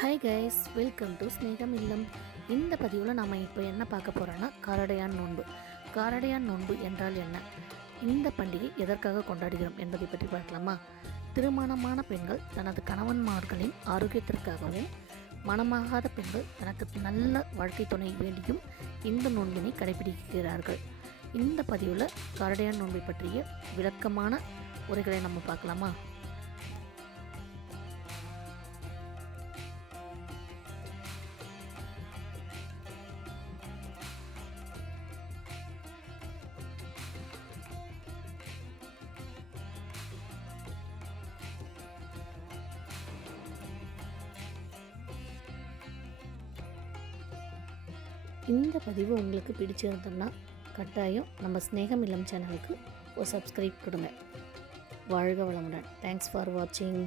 Hi guys, welcome to ஸ்நேகம் இல்லம். இந்த பதிவில் நாம் இப்போ என்ன பார்க்க போகிறோன்னா காரடையான் நோன்பு. காரடையான் நோன்பு என்றால் என்ன, இந்த பண்டிகை எதற்காக கொண்டாடுகிறோம் என்பதை பற்றி பார்க்கலாமா? திருமணமான பெண்கள் தனது கணவன்மார்களின் ஆரோக்கியத்திற்காகவும், மணமாகாத பெண்கள் தனக்கு நல்ல வாழ்க்கை துணை வேண்டியும் இந்த நோன்பினை கடைபிடிக்கிறார்கள். இந்த பதிவில் காரடையான் நோன்பை பற்றிய விளக்கமான உரைகளை நம்ம பார்க்கலாமா? இந்த பதிவு உங்களுக்கு பிடிச்சிருந்தோம்னா கட்டாயம் நம்ம ஸ்நேகம் இல்லம் சேனலுக்கு ஒரு சப்ஸ்கிரைப் கொடுங்க. வாழ்க வளமுடன். தேங்க்ஸ் ஃபார் வாட்சிங்.